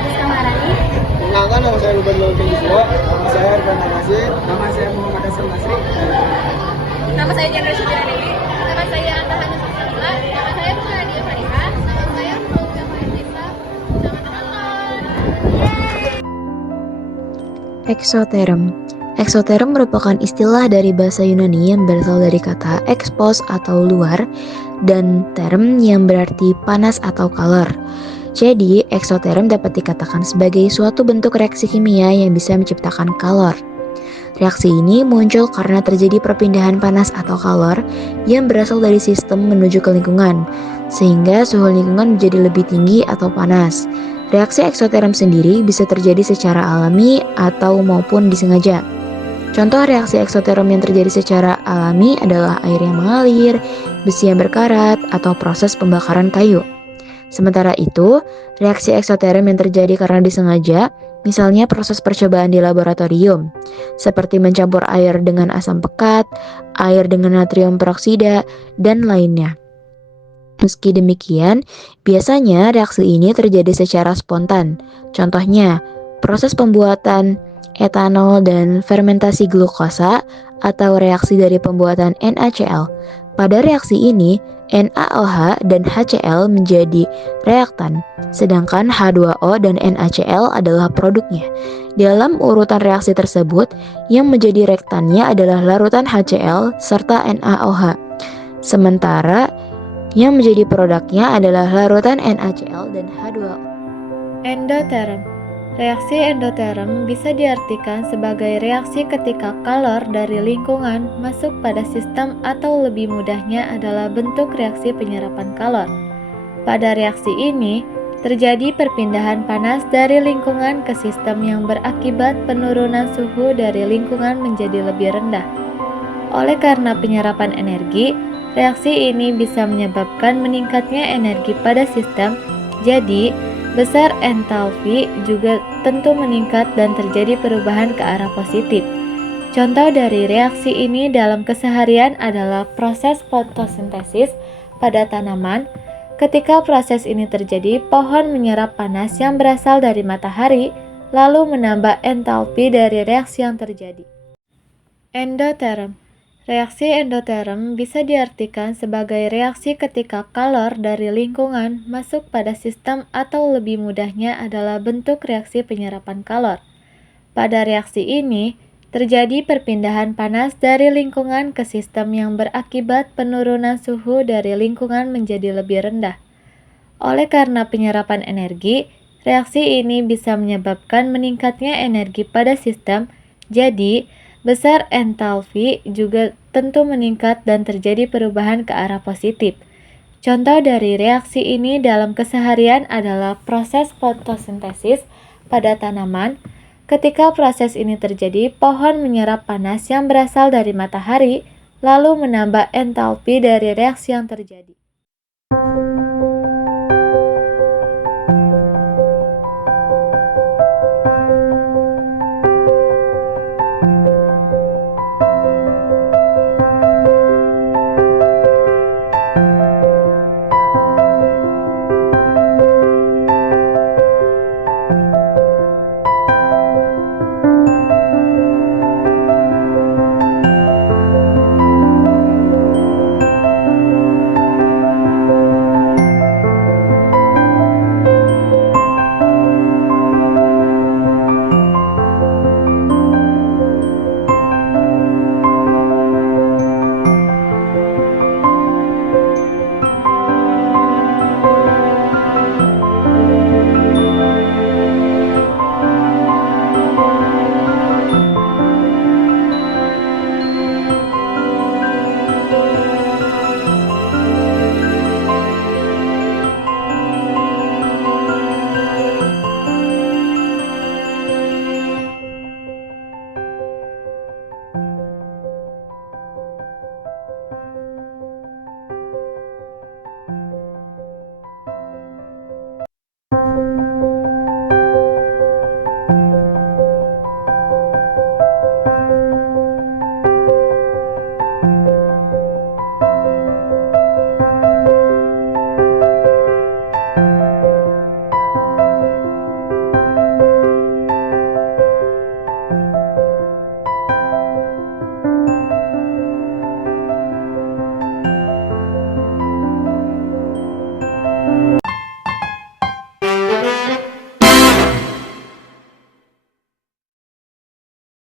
Rizka Marani. Perkenalkan, nama saya Ruben Lulkejiko. Nama saya Irfan Nasir. Nama saya Muhammad Hasan Nasri. Nama saya Jendra Syukira Dewi. Nama saya Anta Hanum Priscilla. Nama saya Bukan Nadia Farika. Nama saya Fauzia Faizisa. Selamat menonton. Exoterm. Exoterm merupakan istilah dari bahasa Yunani yang berasal dari kata expos atau luar dan term yang berarti panas atau calor. Jadi, exoterm dapat dikatakan sebagai suatu bentuk reaksi kimia yang bisa menciptakan kalor. Reaksi ini muncul karena terjadi perpindahan panas atau kalor yang berasal dari sistem menuju ke lingkungan, sehingga suhu lingkungan menjadi lebih tinggi atau panas. Reaksi eksoterm sendiri bisa terjadi secara alami atau maupun disengaja. Contoh reaksi eksoterm yang terjadi secara alami adalah air yang mengalir, besi yang berkarat, atau proses pembakaran kayu. Sementara itu, reaksi eksoterm yang terjadi karena disengaja, misalnya proses percobaan di laboratorium, seperti mencampur air dengan asam pekat, air dengan natrium peroksida, dan lainnya. Meski demikian, biasanya reaksi ini terjadi secara spontan. Contohnya, proses pembuatan etanol dan fermentasi glukosa atau reaksi dari pembuatan NaCl. Pada reaksi ini, NaOH dan HCl menjadi reaktan, sedangkan H2O dan NaCl adalah produknya. Dalam urutan reaksi tersebut, yang menjadi reaktannya adalah larutan HCl serta NaOH. Sementara yang menjadi produknya adalah larutan NaCl dan H2O. Endoterm. Reaksi endoterm bisa diartikan sebagai reaksi ketika kalor dari lingkungan masuk pada sistem atau lebih mudahnya adalah bentuk reaksi penyerapan kalor. Pada reaksi ini, terjadi perpindahan panas dari lingkungan ke sistem yang berakibat penurunan suhu dari lingkungan menjadi lebih rendah. Oleh karena penyerapan energi, reaksi ini bisa menyebabkan meningkatnya energi pada sistem, jadi besar entalpi juga tentu meningkat dan terjadi perubahan ke arah positif. Contoh dari reaksi ini dalam keseharian adalah proses fotosintesis pada tanaman. Ketika proses ini terjadi, pohon menyerap panas yang berasal dari matahari, lalu menambah entalpi dari reaksi yang terjadi. Endoterm. Reaksi endoterm bisa diartikan sebagai reaksi ketika kalor dari lingkungan masuk pada sistem atau lebih mudahnya adalah bentuk reaksi penyerapan kalor. Pada reaksi ini, terjadi perpindahan panas dari lingkungan ke sistem yang berakibat penurunan suhu dari lingkungan menjadi lebih rendah. Oleh karena penyerapan energi, reaksi ini bisa menyebabkan meningkatnya energi pada sistem, jadi besar entalpi juga tentu meningkat dan terjadi perubahan ke arah positif. Contoh dari reaksi ini dalam keseharian adalah proses fotosintesis pada tanaman. Ketika proses ini terjadi, pohon menyerap panas yang berasal dari matahari, lalu menambah entalpi dari reaksi yang terjadi.